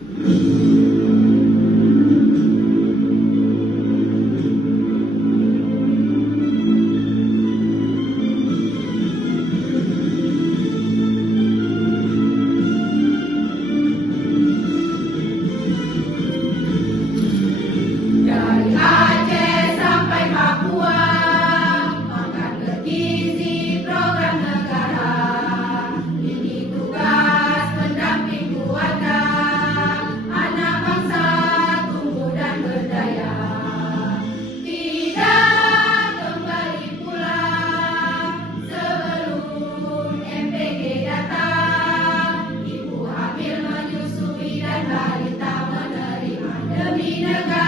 Dari Aceh sampai Papua, makan bergizi program negara. Ini tugas pendamping keluarga, anak bangsa tumbuh dan berdaya. Tidak kembali pulang sebelum MPG datang. Ibu hamil menyusui dan balita menerima demi negara.